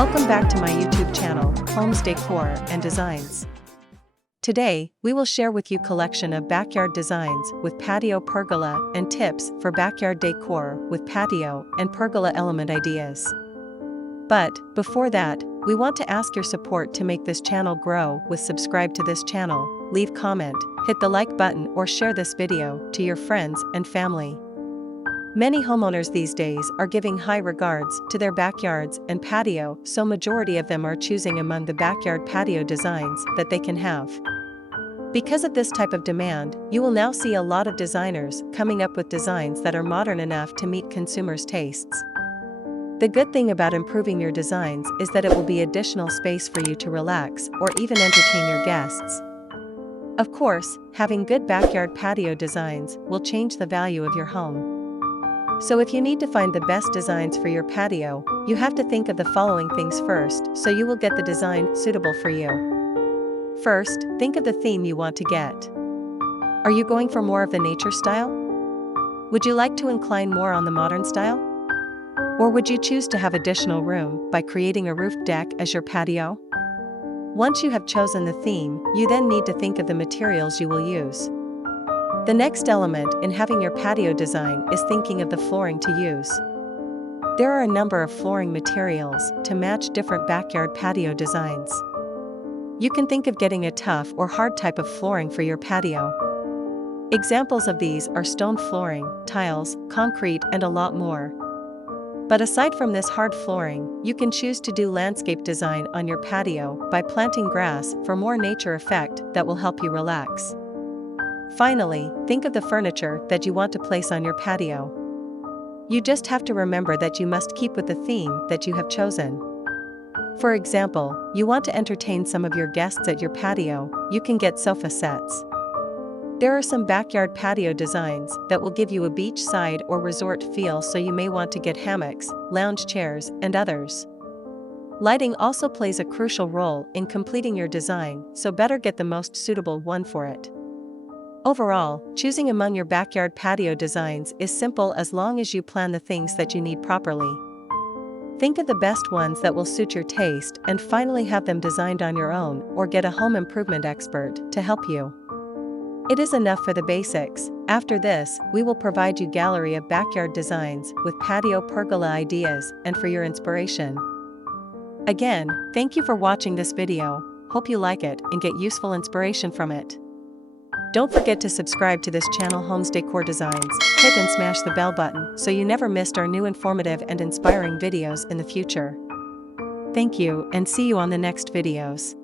Welcome back to my YouTube channel, Homes Decor and Designs. Today, we will share with you collection of backyard designs with patio pergola and tips for backyard decor with patio and pergola element ideas. But, before that, we want to ask your support to make this channel grow with subscribe to this channel, leave comment, hit the like button or share this video to your friends and family. Many homeowners these days are giving high regards to their backyards and patio, so majority of them are choosing among the backyard patio designs that they can have. Because of this type of demand, you will now see a lot of designers coming up with designs that are modern enough to meet consumers' tastes. The good thing about improving your designs is that it will be additional space for you to relax or even entertain your guests. Of course, having good backyard patio designs will change the value of your home. So if you need to find the best designs for your patio, you have to think of the following things first so you will get the design suitable for you. First, think of the theme you want to get. Are you going for more of the nature style? Would you like to incline more on the modern style? Or would you choose to have additional room by creating a roofed deck as your patio? Once you have chosen the theme, you then need to think of the materials you will use. The next element in having your patio design is thinking of the flooring to use. There are a number of flooring materials to match different backyard patio designs. You can think of getting a tough or hard type of flooring for your patio. Examples of these are stone flooring, tiles, concrete, and a lot more. But aside from this hard flooring, you can choose to do landscape design on your patio by planting grass for more nature effect that will help you relax. Finally, think of the furniture that you want to place on your patio. You just have to remember that you must keep with the theme that you have chosen. For example, you want to entertain some of your guests at your patio, you can get sofa sets. There are some backyard patio designs that will give you a beachside or resort feel, so you may want to get hammocks, lounge chairs, and others. Lighting also plays a crucial role in completing your design, so better get the most suitable one for it. Overall, choosing among your backyard patio designs is simple as long as you plan the things that you need properly. Think of the best ones that will suit your taste and finally have them designed on your own or get a home improvement expert to help you. It is enough for the basics. After this, we will provide you gallery of backyard designs with patio pergola ideas and for your inspiration. Again, thank you for watching this video. Hope you like it and get useful inspiration from it. Don't forget to subscribe to this channel Homes Decor Designs, hit and smash the bell button so you never missed our new informative and inspiring videos in the future. Thank you and see you on the next videos.